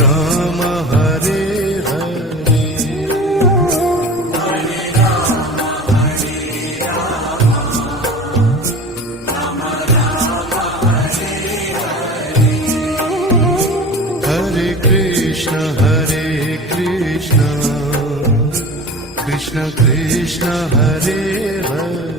Ram Hare Hare Hare Krishna Krishna Krishna Hare Hare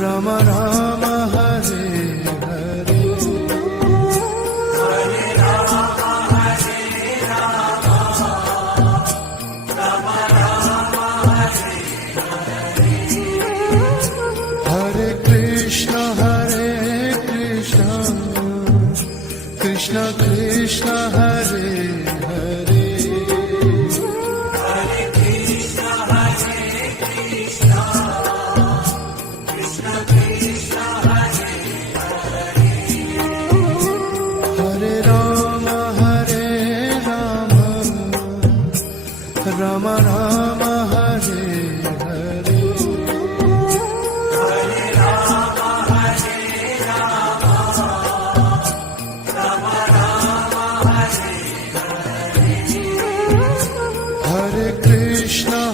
Ram Ram Hare Hare Hare Krishna Krishna Krishna Hare Hare Ram Ram Hare Hare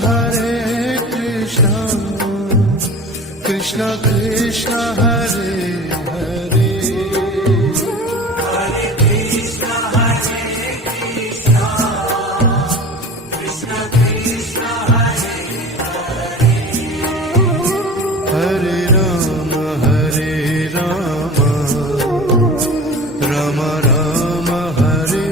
Hare Krishna Krishna Krishna Hare Hare Hare Ram Ram Ram Hare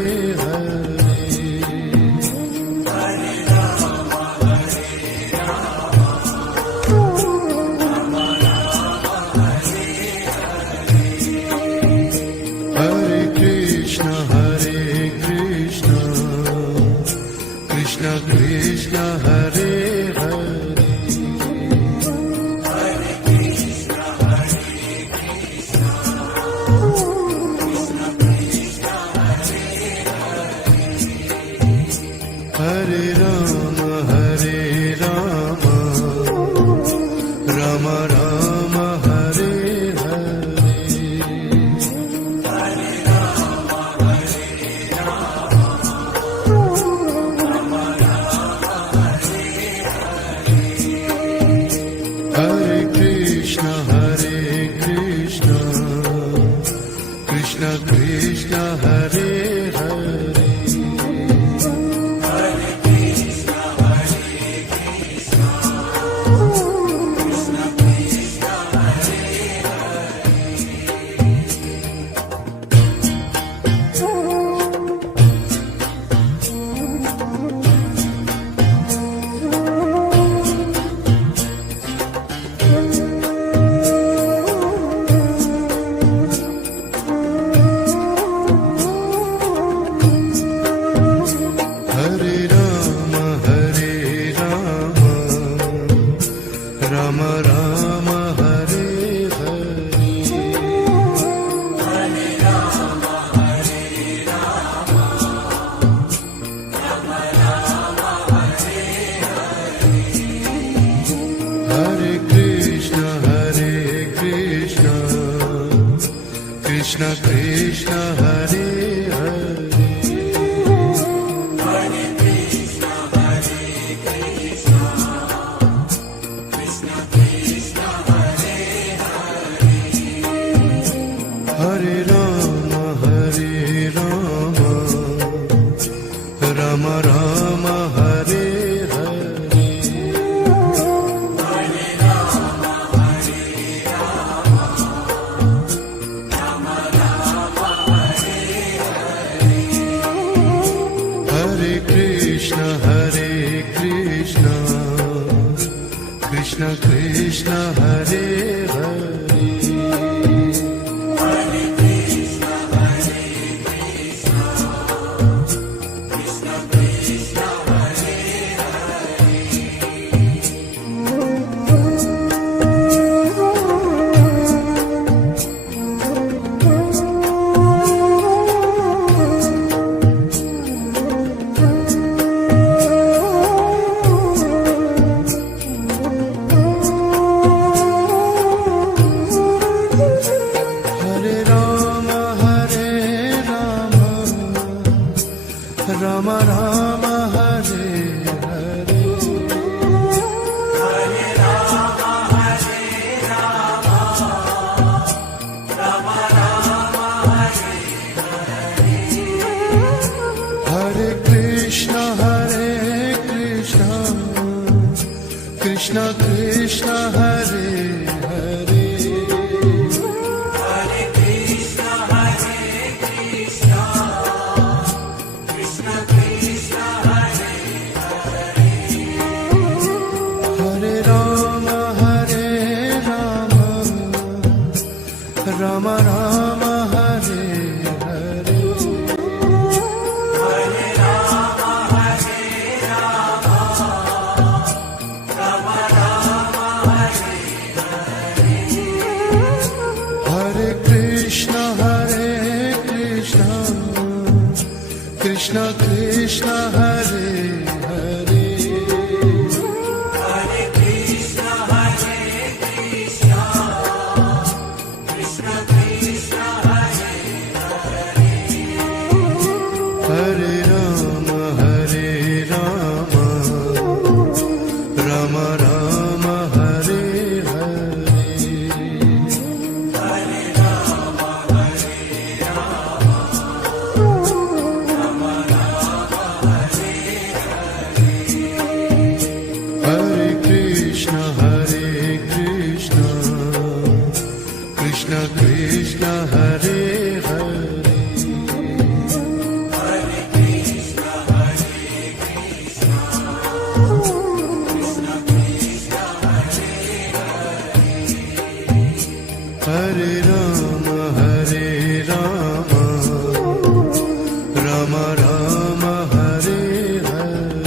Hare Hare Krishna Krishna Krishna Hare Hare Hare Ram Ram Ram Hare Hare Hare Krishna Krishna Krishna Hare Hare Ram Ram Hare Hare Hare Krishna Krishna Krishna Hare Hare Hare Ram Ram Ram Hare Hare Hare Krishna Krishna Krishna Hare Hare Rama Rama Hare Hare Hare Krishna Krishna Krishna Hare Hare Hare Rama Rama Rama Hare Hare Hare Krishna Krishna Krishna Hare Hare Hare Rama Rama Rama Hare Hare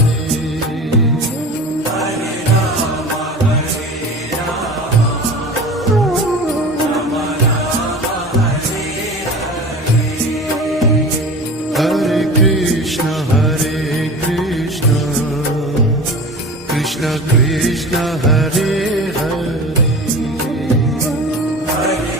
Hare Krishna Krishna Krishna Hare Hare Hare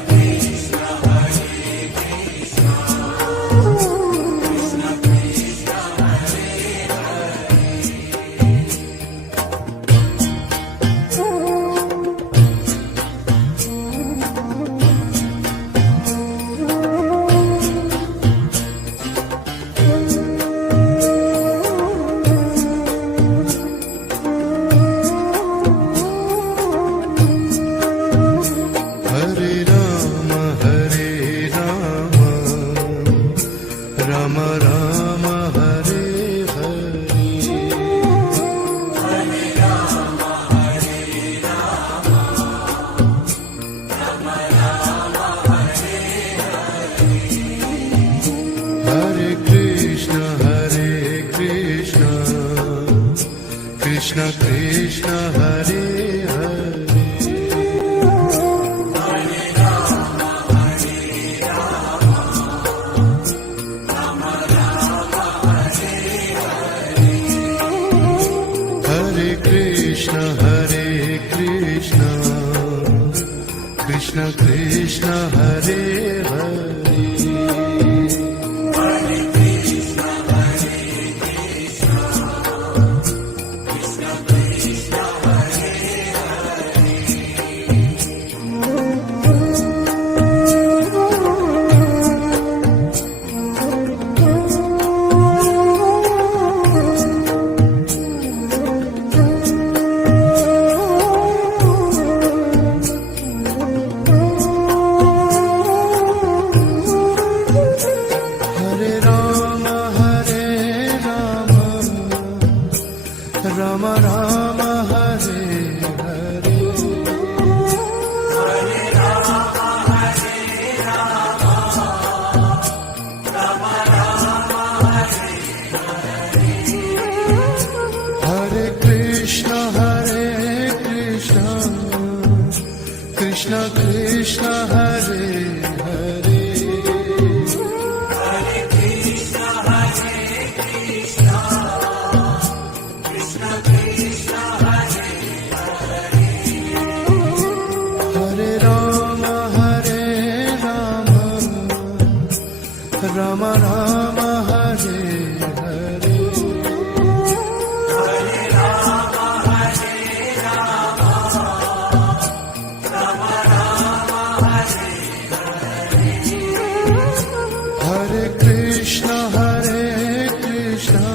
Rama Rama Rama Hare Hare Hare Krishna Krishna Krishna Hare Hare Hare Krishna Krishna Krishna Hare Hare Hare Rama Rama Rama Hare Hare Hare Krishna Krishna Krishna Hare Hare Hare Rama Rama Rama Hare Hare Hare Krishna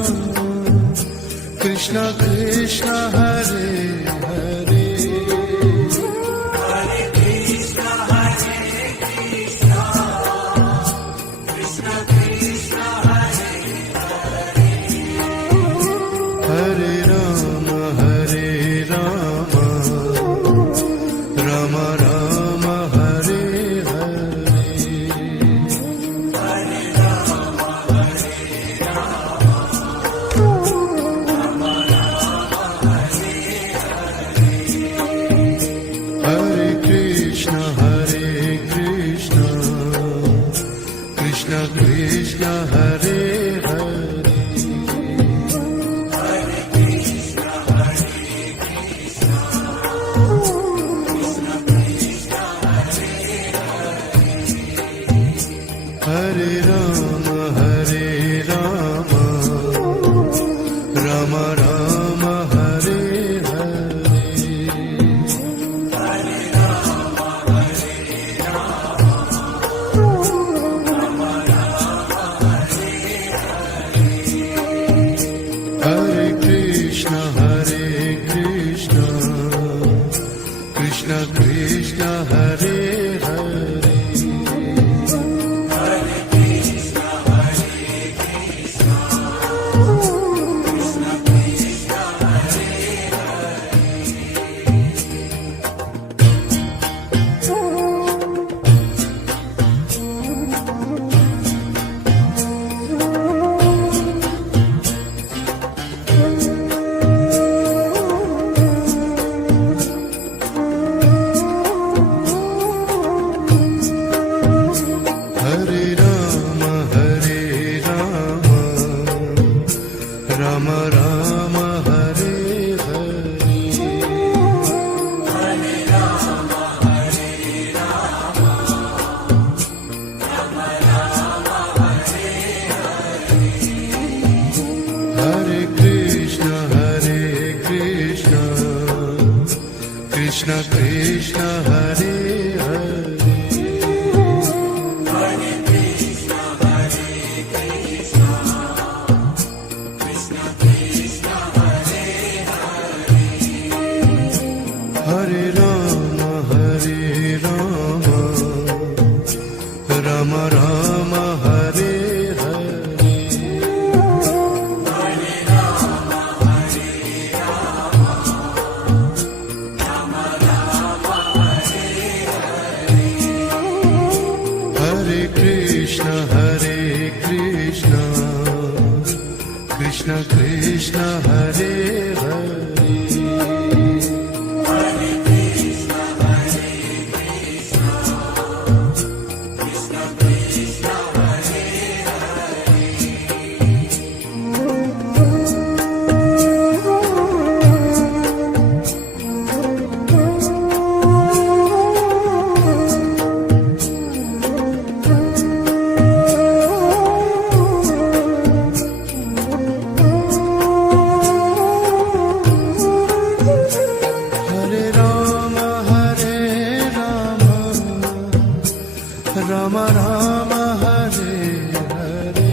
Krishna Krishna Hare Hare Hare Rama Rama Rama Hare Hare Krishna Hare Hare Hare Ram Ram Ram Hare Hare Hare Krishna Krishna Krishna Hare Hare Ram Ram Hare Hare Hare Krishna Krishna Krishna Hare Hare Hare Ram Ram Ram Hare Hare Hare Krishna Krishna Krishna Hare Hare Ram Ram Hare Hare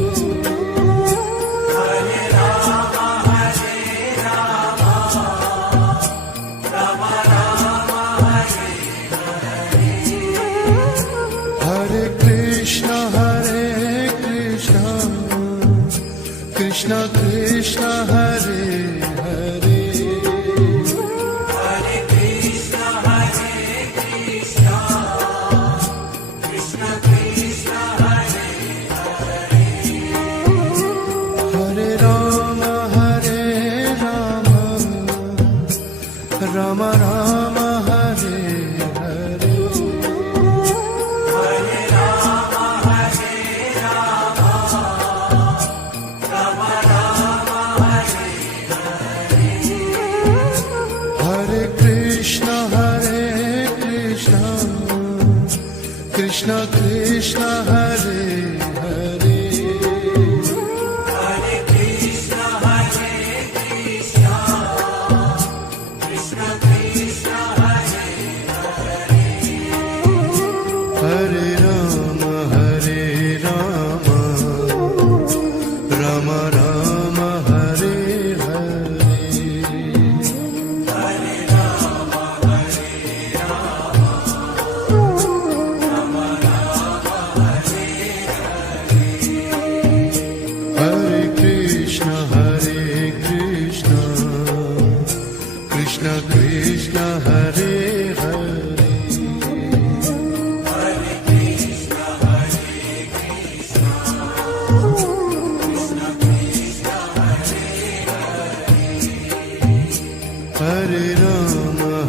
Hare Krishna Krishna Krishna Hare Hare Ram Ram Hare Hare Hare Krishna Krishna Krishna Hare Hare Hare Ram Ram Ram Hare Hare Hare Krishna Krishna Krishna Hare Hare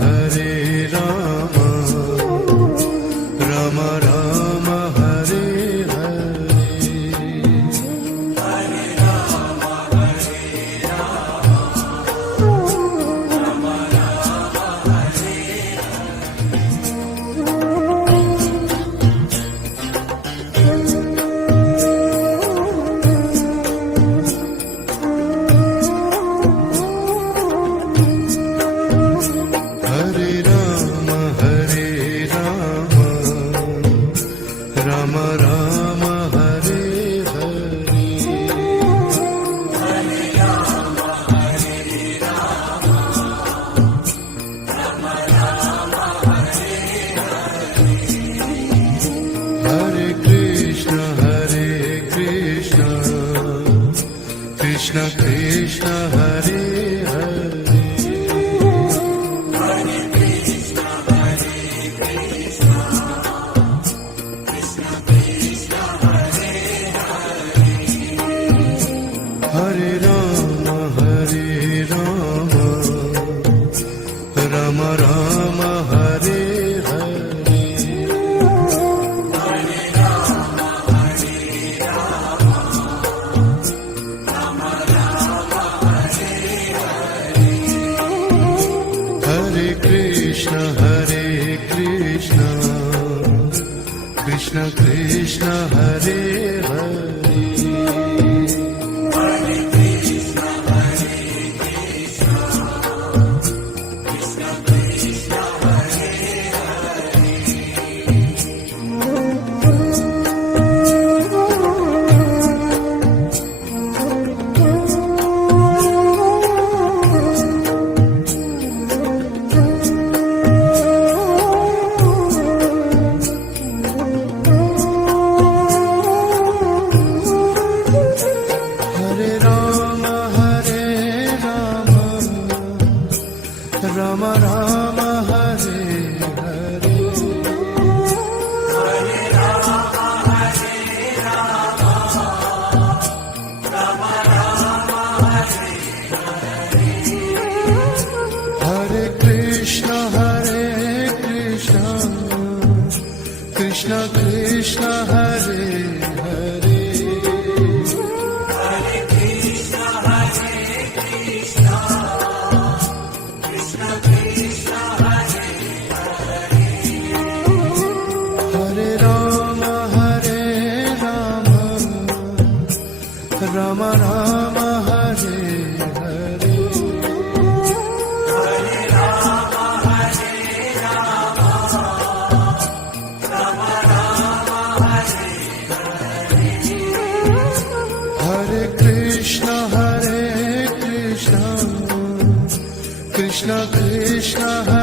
Hare Ram Ram Ram Hare Hare Rama Rama Hare Hare Hare Krishna Krishna Krishna Hare Hare Hare Rama Rama Rama Hare Hare Hare Krishna Krishna Krishna Hare Hare Rama Rama Hare Hare Hare Krishna Krishna Krishna Hare Hare Rama Rama Hare Hare Hare Krishna Krishna Krishna